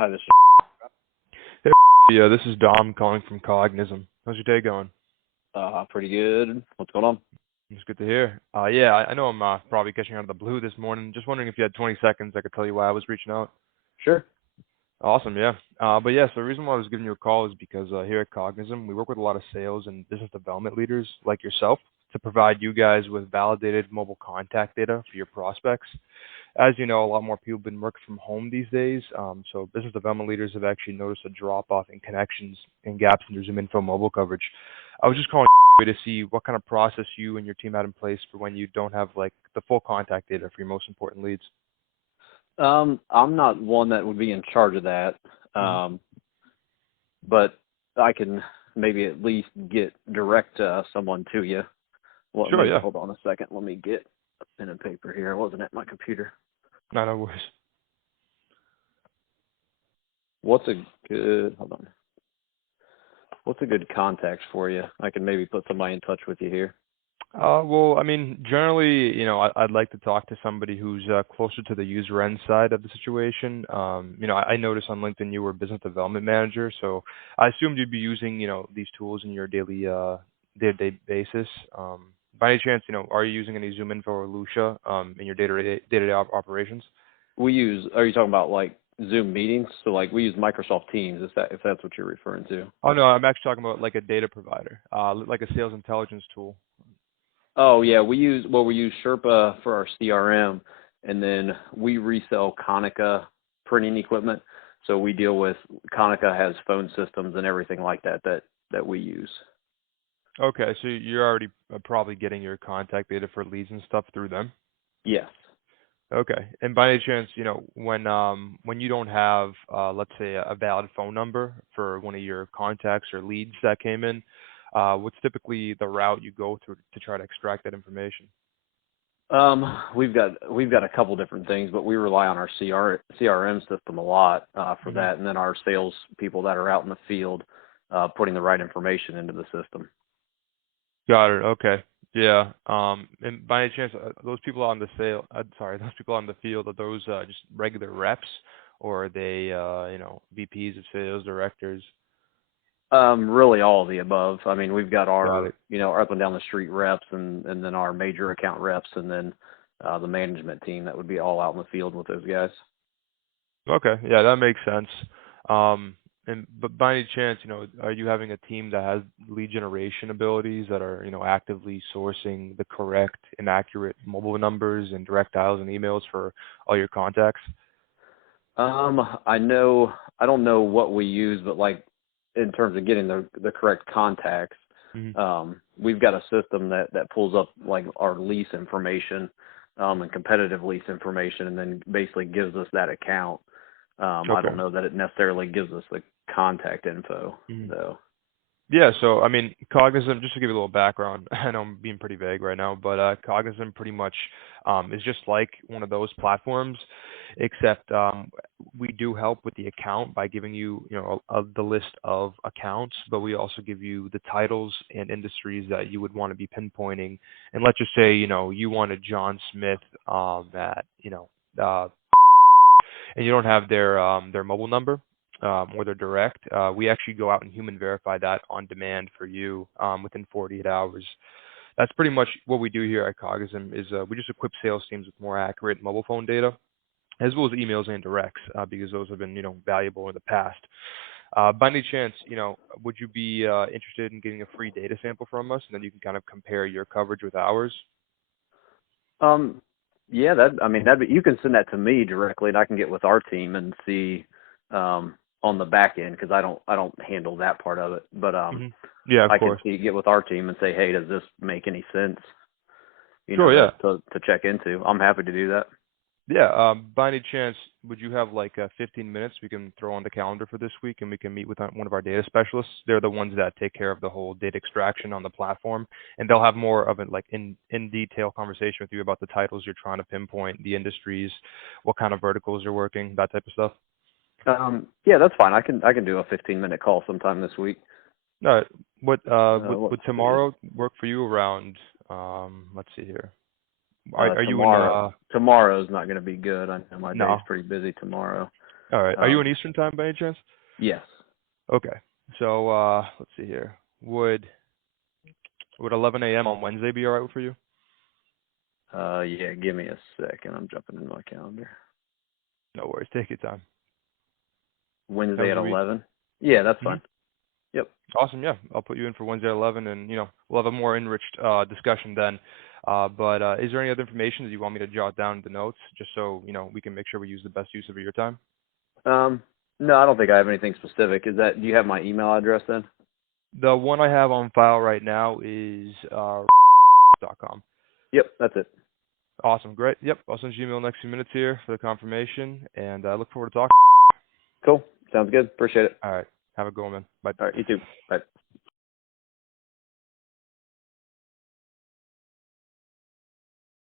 Hi, this is Hey, yeah, this is Dom calling from Cognism. How's your day going? pretty good. What's going on? It's good to hear. Yeah, I know I'm probably catching out of the blue this morning. Just wondering if you had 20 seconds, I could tell you why I was reaching out. Sure. Awesome, yeah. But yes, the reason why I was giving you a call is because here at Cognism, we work with a lot of sales and business development leaders like yourself to provide you guys with validated mobile contact data for your prospects. As you know, a lot more people have been working from home these days, so business development leaders have actually noticed a drop-off in connections and gaps in their Zoom Info mobile coverage. I was just calling to see what kind of process you and your team had in place for when you don't have like the full contact data for your most important leads. I'm not one that would be in charge of that, Hmm. but I can maybe at least direct someone to you. Well, Sure, yeah. hold on a second. Let me get a pen and paper here. I wasn't at my computer. No worries. What's a good? Hold on. What's a good contact for you? I can maybe put somebody in touch with you here. Well, I mean, generally, I'd like to talk to somebody who's closer to the user end side of the situation. I noticed on LinkedIn you were a business development manager, so I assumed you'd be using, these tools in your daily, day-to-day basis. By any chance, are you using any Zoom Info or Lucia, in your day-to-day operations? Are you talking about like Zoom meetings? So like we use Microsoft Teams, if that's what you're referring to. Oh no, I'm actually talking about like a data provider, like a sales intelligence tool. Oh yeah, we use Sherpa for our CRM, and then we resell Konica printing equipment. So we deal with Konica has phone systems and everything like that we use. Okay, so you're already probably getting your contact data for leads and stuff through them. Yes. Okay. And by any chance, when you don't have let's say a valid phone number for one of your contacts or leads that came in, what's typically the route you go through to try to extract that information? We've got a couple different things, but we rely on our CRM system a lot for Hmm. that, and then our sales people that are out in the field putting the right information into the system. Got it. Okay. Yeah. And by any chance, those people on the those people on the field, are those just regular reps, or are they VPs of sales, directors? Really all of the above. I mean, we've got Got our, it. up and down the street reps and then our major account reps and then the management team that would be all out in the field with those guys. Okay. Yeah, that makes sense. But by any chance, are you having a team that has lead generation abilities that are, actively sourcing the correct and accurate mobile numbers and direct dials and emails for all your contacts? I don't know what we use, but like in terms of getting the correct contacts, Hmm. we've got a system that pulls up like our lease information, and competitive lease information and then basically gives us that account. I don't Okay. know that it necessarily gives us the contact info Mhm. though. Yeah, so I mean, Cognizant, just to give you a little background, I know I'm being pretty vague right now, but Cognizant pretty much is just like one of those platforms, except we do help with the account by giving you, the list of accounts, but we also give you the titles and industries that you would want to be pinpointing. And let's just say, you wanted John Smith at, and you don't have their mobile number or their direct, we actually go out and human verify that on demand for you within 48 hours. That's pretty much what we do here at Cognizant is we just equip sales teams with more accurate mobile phone data as well as emails and directs because those have been valuable in the past. By any chance, would you be interested in getting a free data sample from us, and then you can kind of compare your coverage with ours? Um, yeah, you can send that to me directly, and I can get with our team and see on the back end because I don't handle that part of it. But Hmm. Yeah, of I can course. get with our team and say, hey, does this make any sense? Sure, yeah. To check into. I'm happy to do that. Yeah, by any chance, would you have like 15 minutes we can throw on the calendar for this week and we can meet with one of our data specialists? They're the ones that take care of the whole data extraction on the platform, and they'll have more of a like in detail conversation with you about the titles you're trying to pinpoint, the industries, what kind of verticals you're working, that type of stuff. Yeah, that's fine. I can do a 15-minute call sometime this week. No, what would Let's see. tomorrow work for you around let's see here. Are you in Tomorrow's not going to be good. I know my day's no. pretty busy tomorrow. All right. Are you in Eastern time by any chance? Yes. Okay. So let's see here. Would 11 a.m. on Wednesday be all right for you? Yeah, give me a second. I'm jumping into my calendar. No worries. Take your time. Wednesday How's at your week? 11? Yeah, that's Hmm. fine. Yep. Awesome. Yeah, I'll put you in for Wednesday at 11, and we'll have a more enriched discussion then. But is there any other information that you want me to jot down in the notes, just so we can make sure we use the best use of your time? No, I don't think I have anything specific. Do you have my email address then? The one I have on file right now is .com. Yep, that's it. Awesome. Great. Yep. I'll send you an email next few minutes here for the confirmation, and I look forward to talking. Cool. Sounds good. Appreciate it. All right. Have a good one, man. Bye. All right, you too. Bye.